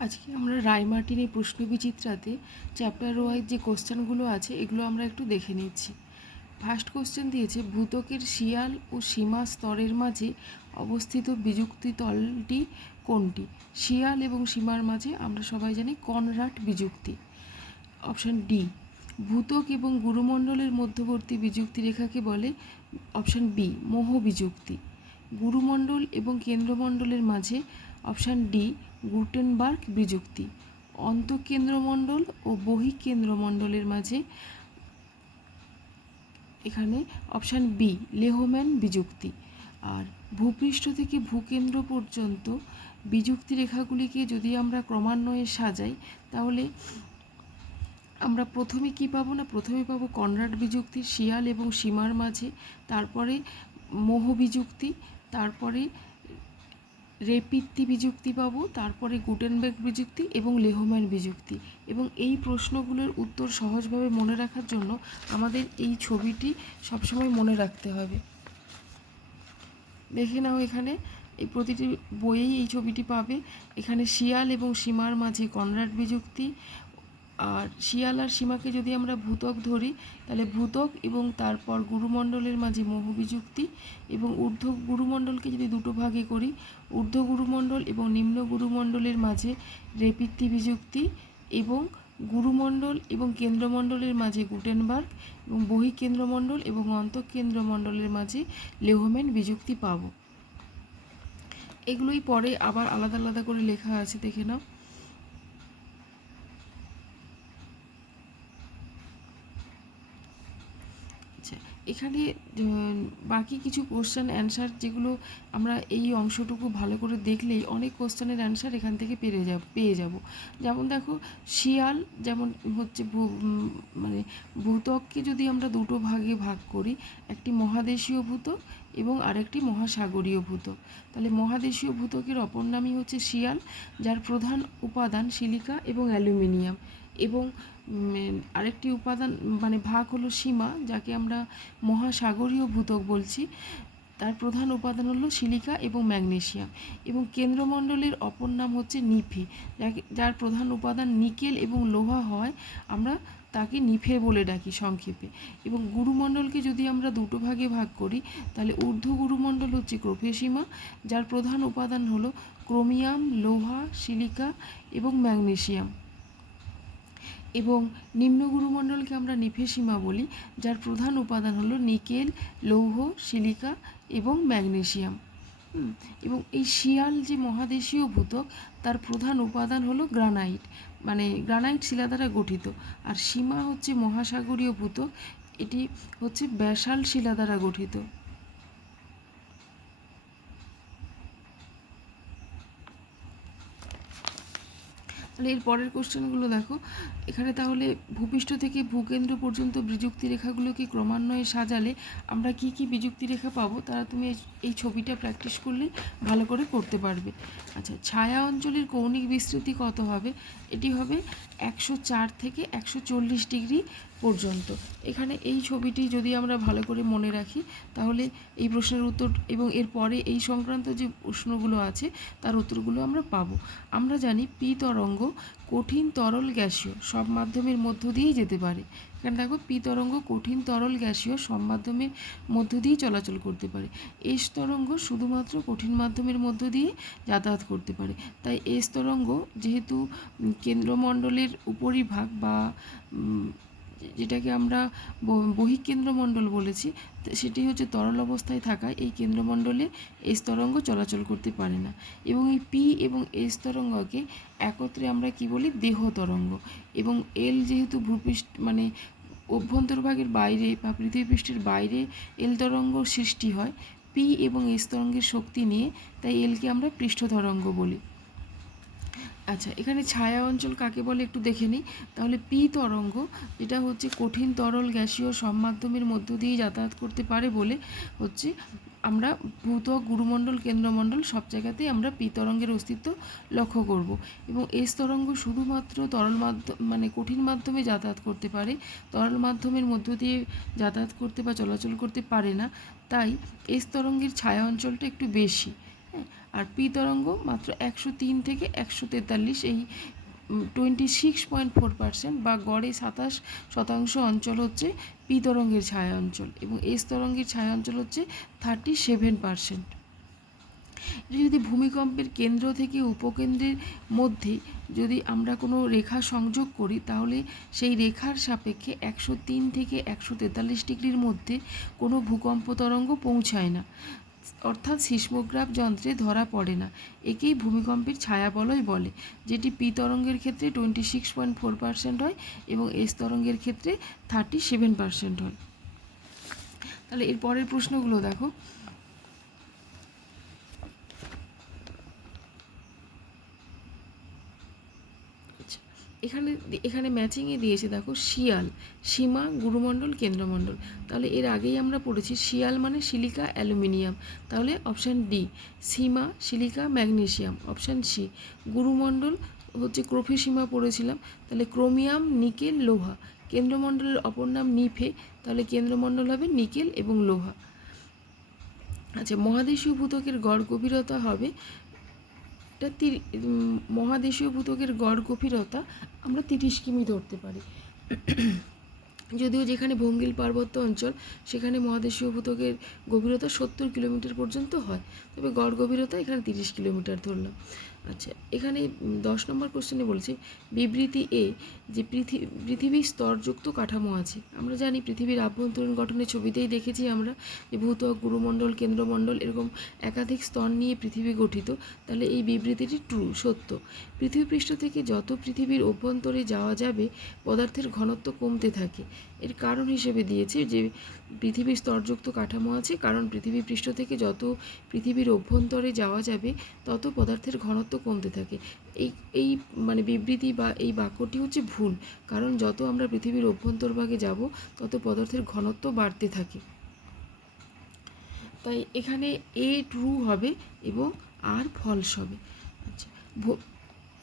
আজকে আমরা রায়মার্টিন এই প্রশ্নবিচিত্রাতে চ্যাপ্টার ওয়াইজ যে কোশ্চেনগুলো আছে এগুলো আমরা একটু দেখে নিচ্ছি। ফার্স্ট কোশ্চেন দিয়েছে, ভূত্বকের শিয়াল ও সীমা স্তরের মাঝে অবস্থিত বিযুক্তি তলটি কোনটি? শিয়াল এবং সীমার মাঝে আমরা সবাই জানি কনরাড বিযুক্তি। অপশান ডি, ভূত্বক এবং গুরুমণ্ডলের মধ্যবর্তী বিযুক্তি রেখাকে বলে অপশান বি মোহ বিযুক্তি। গুরুমণ্ডল এবং কেন্দ্রমণ্ডলের মাঝে অপশান ডি গুটেনবার্গ বিযুক্তি। অন্তঃকেন্দ্রমণ্ডল ও বহিঃকেন্দ্রমণ্ডলের মাঝে এখানে অপশান বি লেহম্যান বিযুক্তি। আর ভূপৃষ্ঠ থেকে ভূকেন্দ্র পর্যন্ত বিযুক্তি রেখাগুলিকে যদি আমরা ক্রমান্বয়ে সাজাই তাহলে আমরা প্রথমে কি পাবো না, প্রথমে পাবো কনরাড বিযুক্তি শিয়াল এবং সীমার মাঝে, তারপরে মোহ বিযুক্তি, তারপরে রেপিত্তি বিযুক্তি পাবো, তারপরে গুটেনবার্গ বিযুক্তি এবং লেহম্যান বিযুক্তি। এবং এই প্রশ্নগুলোর উত্তর সহজভাবে মনে রাখার জন্য আমাদের এই ছবিটি সবসময় মনে রাখতে হবে। দেখে নাও, এখানে এই প্রতিটি বইয়েই এই ছবিটি পাবে। এখানে শিয়াল এবং সীমার মাঝে কনরাড বিযুক্তি, আর শিয়াল আর সীমাকে যদি আমরা ভূত্বক ধরি তাহলে ভূত্বক এবং তারপর গুরুমণ্ডলের মাঝে মোহ বিযুক্তি, এবং ঊর্ধ্ব গুরুমণ্ডলকে যদি দুটো ভাগে করি, ঊর্ধ্ব গুরুমণ্ডল এবং নিম্ন গুরুমণ্ডলের মাঝে রেপিত্তি বিযুক্তি, এবং গুরুমণ্ডল এবং কেন্দ্রমণ্ডলের মাঝে গুটেনবার্গ, এবং বহিঃকেন্দ্রমণ্ডল এবং অন্তঃকেন্দ্রমণ্ডলের মাঝে লেহম্যান বিযুক্তি পাব। এগুলোই পরে আবার আলাদা আলাদা করে লেখা আছে, দেখে নাও। এখানে বাকি কিছু কোশ্চেন অ্যান্সার যেগুলো আমরা এই অংশটুকু ভালো করে দেখলেই অনেক কোশ্চেনের অ্যান্সার এখান থেকে পেয়ে যাব। যেমন দেখো, শিয়াল যেমন হচ্ছে মানে ভূত্বককে যদি আমরা দুটো ভাগে ভাগ করি, একটি মহাদেশীয় ভূত্বক এবং আরেকটি মহাসাগরীয় ভূত্বক। তাহলে মহাদেশীয় ভূত্বকের অপর নামই হচ্ছে শিয়াল, যার প্রধান উপাদান সিলিকা এবং অ্যালুমিনিয়াম, এবং আরেকটি উপাদান মানে ভাগ হলো সীমা, যাকে আমরা মহাসাগরীয় ভূত্বক বলছি, তার প্রধান উপাদান হলো সিলিকা এবং ম্যাগনেসিয়াম। এবং কেন্দ্রমণ্ডলের অপর নাম হচ্ছে নিফে, যার প্রধান উপাদান নিকেল এবং লোহা হয়, আমরা তাকে নিফে বলে ডাকি সংক্ষেপে। এবং গুরুমণ্ডলকে যদি আমরা দুটো ভাগে ভাগ করি তাহলে ঊর্ধ্ব গুরুমণ্ডল হচ্ছে ক্রোফেসীমা, যার প্রধান উপাদান হলো ক্রোমিয়াম, লোহা, সিলিকা এবং ম্যাগনেসিয়াম। এবং নিম্ন গুরুমণ্ডলকে আমরা নিফেসীমা বলি, যার প্রধান উপাদান হলো নিকেল, লৌহ, সিলিকা এবং ম্যাগনেসিয়াম। এবং এই শিয়াল যে মহাদেশীয় ভূত্বক, তার প্রধান উপাদান হলো গ্রানাইট, মানে গ্রানাইট শিলা দ্বারা গঠিত। আর সীমা হচ্ছে মহাসাগরীয় ভূত্বক, এটি হচ্ছে ব্যাসাল্ট শিলা দ্বারা গঠিত। তাহলে এর পরের কোশ্চেনগুলো দেখো। এখানে তাহলে ভূপৃষ্ঠ থেকে ভূকেন্দ্র পর্যন্ত বিযুক্তি রেখাগুলোকে ক্রমান্বয়ে সাজালে আমরা কি কি বিযুক্তি রেখা পাবো, তারা তুমি এই ছবিটা প্র্যাকটিস করলে ভালো করে করতে পারবে। আচ্ছা, ছায়া অঞ্চলের কৌণিক বিস্তৃতি কত হবে? এটি হবে 104 থেকে 140 ডিগ্রি পর্যন্ত। এখানে এই ছবিটি যদি আমরা ভালো করে মনে রাখি তাহলে এই প্রশ্নের উত্তর এবং এর পরে এই সংক্রান্ত যে প্রশ্নগুলো আছে তার উত্তরগুলো আমরা পাবো। আমরা জানি পি তরঙ্গ কঠিন তরল গ্যাসীয় সব মাধ্যমের মধ্য দিয়েই যেতে পারে। এখানে দেখো, পি তরঙ্গ কঠিন তরল গ্যাসীয় সব মাধ্যমের মধ্য দিয়েই চলাচল করতে পারে। এস তরঙ্গ শুধুমাত্র কঠিন মাধ্যমের মধ্য দিয়ে যাতায়াত করতে পারে। তাই এস তরঙ্গ যেহেতু কেন্দ্রমণ্ডলের উপরিভাগ বা যেটাকে আমরা বহিঃকেন্দ্রমণ্ডল বলেছি, সেটি হচ্ছে তরল অবস্থায় থাকায় এই কেন্দ্রমণ্ডলে এস তরঙ্গ চলাচল করতে পারে না। এবং এই পি এবং এস তরঙ্গকে একত্রে আমরা কি বলি? দেহ তরঙ্গ। এবং এল যেহেতু ভূপৃষ্ঠ মানে অভ্যন্তরভাগের বাইরে বা পৃথিবীপৃষ্ঠের বাইরে এল তরঙ্গ সৃষ্টি হয় পি এবং এস তরঙ্গের শক্তি নিয়ে, তাই এলকে আমরা পৃষ্ঠ তরঙ্গ বলি। আচ্ছা, এখানে ছায়া অঞ্চল কাকে বলে একটু দেখে নিই। তাহলে পি তরঙ্গ যেটা হচ্ছে কঠিন তরল গ্যাসীয় সব মাধ্যমের মধ্য দিয়ে যাতায়াত করতে পারে বলে হচ্ছে আমরা ভূত্বক, গুরুমণ্ডল, কেন্দ্রমণ্ডল সব জায়গাতেই আমরা পি তরঙ্গের অস্তিত্ব লক্ষ্য করব। এবং এস তরঙ্গ শুধুমাত্র তরল মাধ্যম মানে কঠিন মাধ্যমে যাতায়াত করতে পারে, তরল মাধ্যমের মধ্য দিয়ে যাতায়াত করতে বা চলাচল করতে পারে না। তাই এস তরঙ্গের ছায়া অঞ্চলটা একটু বেশি। হ্যাঁ, আর পি তরঙ্গ মাত্র 103 থেকে 143, এই 26.4% বা গড়ে 27% অঞ্চল হচ্ছে পি তরঙ্গের ছায়া অঞ্চল, এবং এস তরঙ্গের ছায়া অঞ্চল হচ্ছে 37%। যদি ভূমিকম্পের কেন্দ্র থেকে উপকেন্দ্রের মধ্যে যদি আমরা কোনো রেখা সংযোগ করি, তাহলে সেই রেখার সাপেক্ষে 103 থেকে 143 ডিগ্রির মধ্যে কোনো ভূকম্প তরঙ্গ পৌঁছায় না, অর্থাৎ সিসমোগ্রাফ যন্ত্রে ধরা পড়ে না। একেই ভূমিকম্পের ছায়াবলয় বলে, যেটি পি তরঙ্গের ক্ষেত্রে 26.4% হয় এবং এস তরঙ্গের ক্ষেত্রে 37% হয়। তাহলে এর পরের প্রশ্নগুলো দেখো। এখানে এখানে ম্যাচিংয়ে দিয়েছে দেখো, শিয়াল, সীমা, গুরুমণ্ডল, কেন্দ্রমণ্ডল। তাহলে এর আগেই আমরা পড়েছি শিয়াল মানে সিলিকা অ্যালুমিনিয়াম, তাহলে অপশান ডি। সীমা সিলিকা ম্যাগনেসিয়াম, অপশান সি। গুরুমণ্ডল হচ্ছে ক্রোফেসীমা পড়েছিলাম, তাহলে ক্রোমিয়াম, নিকেল, লোহা। কেন্দ্রমণ্ডলের অপর নাম নিফে, তাহলে কেন্দ্রমণ্ডল হবে নিকেল এবং লোহা। আচ্ছা, মহাদেশীয় ভূত্বকের গড় গভীরতা হবে, এটা মহাদেশীয় ভূত্বকের গড় গভীরতা আমরা 30 কিমি ধরতে পারি। যদিও যেখানে ভঙ্গিল পার্বত্য অঞ্চল সেখানে মহাদেশীয় ভূত্বকের গভীরতা 70 কিলোমিটার পর্যন্ত হয়, তবে গড় গভীরতা এখানে 30 কিলোমিটার ধরলাম। আচ্ছা, এখানে 10 নম্বর কোশ্চেনে বলছে বিবৃতি এ যে পৃথিবীর স্তরযুক্ত কাঠামো আছে। আমরা জানি পৃথিবীর আভ্যন্তরীণ গঠনের ছবিতেই দেখেছি আমরা যে ভূত্বক, গুরুমণ্ডল, কেন্দ্রমণ্ডল এরকম একাধিক স্তর নিয়ে পৃথিবী গঠিত। তাহলে এই বিবৃতিটি ট্রু, সত্য। পৃথিবী পৃষ্ঠ থেকে যত পৃথিবীর অভ্যন্তরে যাওয়া যাবে পদার্থের ঘনত্ব কমতে থাকে। এর কারণ হিসেবে দিয়েছে যে পৃথিবীর স্তরযুক্ত কাঠামো আছে, কারণ পৃথিবী পৃষ্ঠ থেকে যত পৃথিবীর অভ্যন্তরে যাওয়া যাবে তত পদার্থের ঘনত্ব কমতে থাকে। এই এই মানে বিবৃতি বা এই বাক্যটি হচ্ছে ভুল, কারণ যত আমরা পৃথিবীর অভ্যন্তরভাগে যাব তত পদার্থের ঘনত্ব বাড়তে থাকে। তাই এখানে এ ট্রু হবে এবং আর ফলস হবে। আচ্ছা,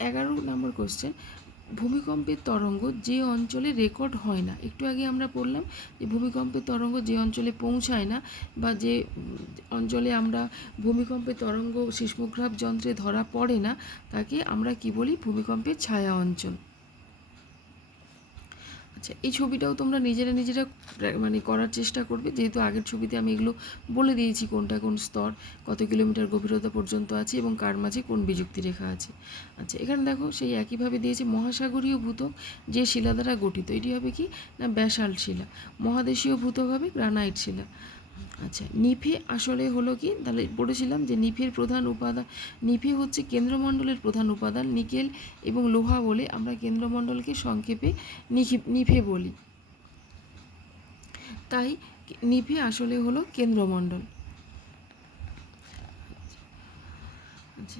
11 নম্বর কোশ্চেন, ভূমিকম্পের তরঙ্গ যে অঞ্চলে রেকর্ড হয় না। একটু আগে আমরা পড়লাম যে ভূমিকম্পের তরঙ্গ যে অঞ্চলে পৌঁছায় না বা যে অঞ্চলে আমরা ভূমিকম্পের তরঙ্গ সিসমোগ্রাফ যন্ত্রে ধরা পড়ে না, তাকে আমরা কি বলি? ভূমিকম্পের ছায়া অঞ্চল। আচ্ছা, এই ছবিটাও তোমরা নিজেরা মানে করার চেষ্টা করবে, যেহেতু আগের ছবিতে আমি এগুলো বলে দিয়েছি কোনটা কোন স্তর, কত কিলোমিটার গভীরতা পর্যন্ত আছে এবং কার মাঝে কোন বিযুক্তি রেখা আছে। আচ্ছা, এখানে দেখো সেই একইভাবে দিয়েছে মহাসাগরীয় ভূত্বক যে শিলা দ্বারা গঠিত, এটি হবে কি না ব্যাসাল্ট শিলা। মহাদেশীয় ভূত্বক হবে গ্রানাইট শিলা। আচ্ছা, নিফে আসলে হলো কি, তাহলে পড়েছিলাম যে নিফের প্রধান উপাদান, নিফে হচ্ছে কেন্দ্রমণ্ডলের প্রধান উপাদান। নিকেল এবং লোহা বলে আমরা কেন্দ্রমণ্ডলকে সংক্ষেপে নিফে বলি, তাই নিফে আসলে হলো কেন্দ্রমণ্ডল। আচ্ছা,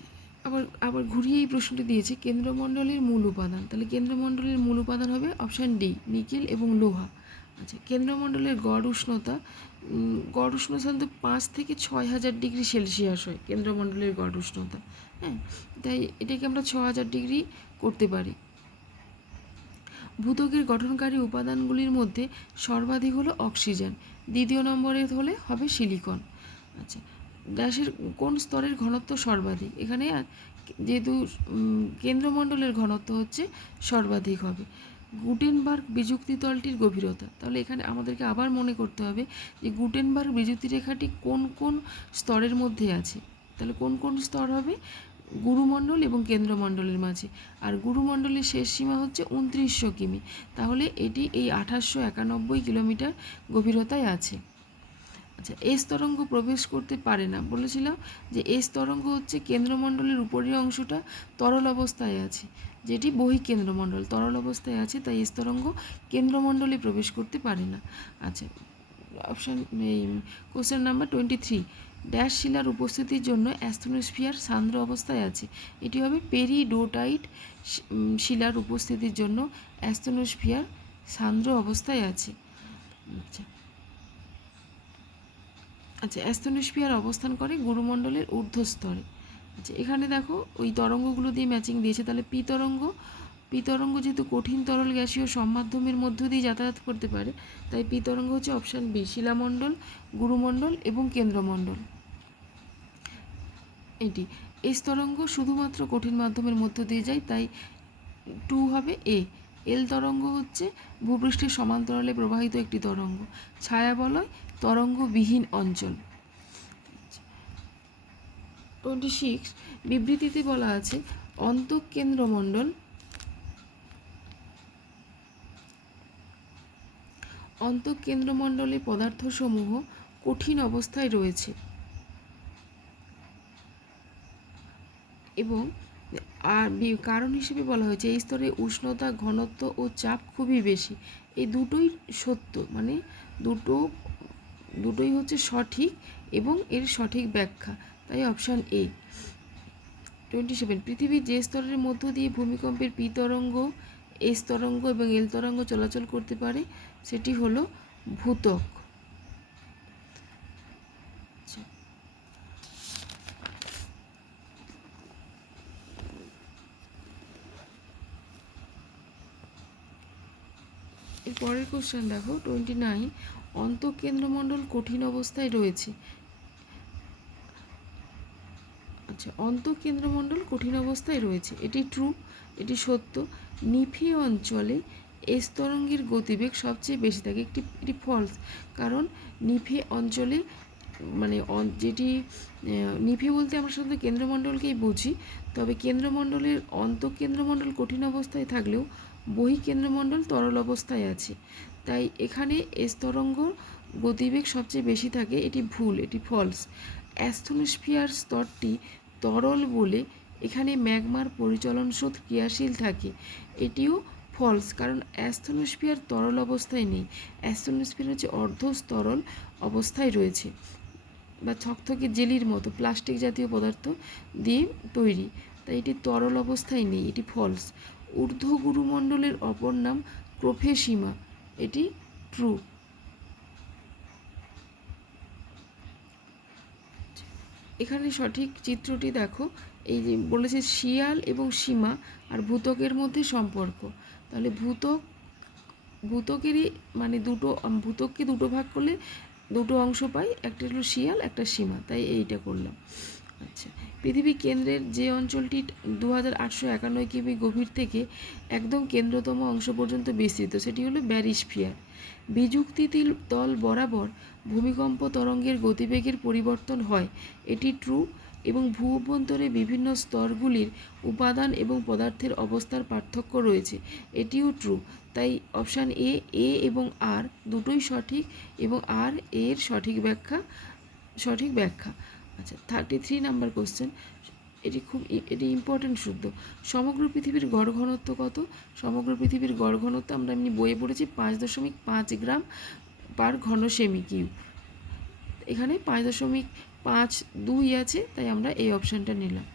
আবার ঘুরিয়ে এই প্রশ্নটি দিয়েছে কেন্দ্রমণ্ডলের মূল উপাদান, তাহলে কেন্দ্রমণ্ডলের মূল উপাদান হবে অপশান ডি, নিকেল এবং লোহা। আচ্ছা, কেন্দ্রমণ্ডলের গড় উষ্ণতা কিন্তু 5 থেকে 6,000 ডিগ্রি সেলসিয়াস হয় কেন্দ্রমণ্ডলের গড় উষ্ণতা। হ্যাঁ, তাই এটাকে আমরা 6,000 ডিগ্রি করতে পারি। ভূত্বকের গঠনকারী উপাদানগুলির মধ্যে সর্বাধিক হলো অক্সিজেন, দ্বিতীয় নম্বরে হলে হবে সিলিকন। আচ্ছা, গ্যাসের কোন স্তরের ঘনত্ব সর্বাধিক? এখানে যেহেতু কেন্দ্রমণ্ডলের ঘনত্ব হচ্ছে সর্বাধিক হবে। গুটেনবার্গ বিযুক্তি তলটির গভীরতা, তাহলে এখানে আমাদেরকে আবার মনে করতে হবে যে গুটেনবার্গ বিযুক্তি রেখাটি কোন কোন স্তরের মধ্যে আছে। তাহলে কোন কোন স্তর হবে? গুরুমণ্ডল এবং কেন্দ্রমণ্ডলের মাঝে, আর গুরুমণ্ডলের শেষ সীমা হচ্ছে 2900 কিমি, তাহলে এটি এই 2891 কিলোমিটার গভীরতায় আছে। আচ্ছা, এস তরঙ্গ প্রবেশ করতে পারে না, বলেছিলাম যে এস তরঙ্গ হচ্ছে কেন্দ্রমণ্ডলের উপরের অংশটা তরল অবস্থায় আছে, যেটি বহিঃকেন্দ্রমণ্ডল তরল অবস্থায় আছে, তাই এস তরঙ্গ কেন্দ্রমণ্ডলে প্রবেশ করতে পারে না। আচ্ছা, অপশান এই কোশ্চেন নাম্বার 23, ড্যাশ শিলার উপস্থিতির জন্য অ্যাস্থেনোস্ফিয়ার সান্দ্র অবস্থায় আছে। এটি হবে পেরিডোটাইট শিলার উপস্থিতির জন্য অ্যাস্থেনোস্ফিয়ার সান্দ্র অবস্থায় আছে। আচ্ছা আচ্ছা অ্যাস্থেনোস্ফিয়ার অবস্থান করে গুরুমণ্ডলের ঊর্ধ্বস্তরে। আচ্ছা, এখানে দেখো ওই তরঙ্গগুলো দিয়ে ম্যাচিং দিয়েছে, তাহলে পি তরঙ্গ যেহেতু কঠিন তরল গ্যাসীয় সম্মাধ্যমের মধ্য দিয়ে যাতায়াত করতে পারে, তাই পি তরঙ্গ হচ্ছে অপশান বি, শিলামণ্ডল, গুরুমণ্ডল এবং কেন্দ্রমণ্ডল। এটি এস তরঙ্গ শুধুমাত্র কঠিন মাধ্যমের মধ্য দিয়ে যায়, তাই 2 হবে এ। এল তরঙ্গ হচ্ছে ভূপৃষ্ঠের সমান্তরালে প্রবাহিত একটি তরঙ্গ। ছায়া বলয় তরঙ্গবিহীন অঞ্চল। 26 বিবৃতিতে বলা আছে অন্তঃকেন্দ্রমণ্ডল অন্তঃকেন্দ্রমণ্ডলে পদার্থসমূহ কঠিন অবস্থায় রয়েছে এবং আর কারণ হিসেবে বলা হয়েছে এই স্তরে উষ্ণতা, ঘনত্ব ও চাপ খুবই বেশি। এই দুটোই সত্য, মানে দুটোই হচ্ছে সঠিক এবং এর সঠিক ব্যাখ্যা, তাই অপশান এ। 27 পৃথিবীর যে স্তরের মধ্য দিয়ে ভূমিকম্পের পি তরঙ্গ, এস তরঙ্গ এবং এল তরঙ্গ চলাচল করতে পারে সেটি হলো ভূত্বক। এর পরের কোশ্চেন দেখো 29 অন্তঃকেন্দ্রমণ্ডল কঠিন অবস্থায় রয়েছে। আচ্ছা, অন্তঃকেন্দ্রমণ্ডল কঠিন অবস্থায় রয়েছে, এটি ট্রু, এটি সত্য। নিফে অঞ্চলে এস তরঙ্গের গতিবেগ সবচেয়ে বেশি থাকে, এটি ফলস, কারণ নিফে অঞ্চলে মানে যেটি নিফে বলতে আমরা সাধারণত কেন্দ্রমণ্ডলকেই বুঝি, তবে কেন্দ্রমণ্ডলের অন্তঃকেন্দ্রমণ্ডল কঠিন অবস্থায় থাকলেও বহিঃকেন্দ্রমণ্ডল তরল অবস্থায় আছে, তাই এখানে এস তরঙ্গ গতিবেগ সবচেয়ে বেশি থাকে, এটি ভুল, এটি ফলস। অ্যাস্থনোস্ফিয়ার স্তরটি তরল বলে এখানে ম্যাগমার পরিচলন স্রোত ক্রিয়াশীল থাকে, এটিও ফলস, কারণ অ্যাস্থনোস্ফিয়ার তরল অবস্থায় নেই। অ্যাস্থনোস্ফিয়ার হচ্ছে অর্ধস্তরল অবস্থায় রয়েছে বা থকথকে জেলির মতো প্লাস্টিক জাতীয় পদার্থ দিয়ে তৈরি, তাই এটি তরল অবস্থায় নেই, এটি ফলস। ঊর্ধ্ব গুরুমণ্ডলের অপর নাম প্রোফেসিমা, এটি ট্রু। এখানে সঠিক চিত্রটি দেখো, এই যে বলেছে শিয়াল এবং সীমা আর ভূত্বকের মধ্যে সম্পর্ক, তাহলে ভূত্বকেরই মানে ভূত্বককে দুটো ভাগ করলে দুটো অংশ পাই, একটা হলো শিয়াল, একটা সীমা, তাই এইটা করলাম। আচ্ছা, পৃথিবীর কেন্দ্রের যে অঞ্চলটি 2851 কিমি গভীর থেকে একদম কেন্দ্রতম অংশ পর্যন্ত বিস্তৃত সেটি হলো ব্যারিস্ফিয়ার। বিযুক্তি তল বরাবর ভূমিকম্প তরঙ্গের গতিবেগের পরিবর্তন হয়, এটি ট্রু, এবং ভূ অভ্যন্তরে বিভিন্ন স্তরগুলির উপাদান এবং পদার্থের অবস্থার পার্থক্য রয়েছে, এটিও ট্রু, তাই অপশান এ এবং আর দুটোই সঠিক এবং আর এর সঠিক ব্যাখ্যা। আচ্ছা, 33 নাম্বার কোশ্চেন, এটি ইম্পর্টেন্ট শুদ্ধ। সমগ্র পৃথিবীর গড় ঘনত্ব কত? সমগ্র পৃথিবীর গড় ঘনত্ব আমরা এমনি বইয়ে পড়েছি 5.5 গ্রাম পার ঘন সেমি কিউব, এখানে 5.52 আছে, তাই আমরা এই অপশানটা নিলাম।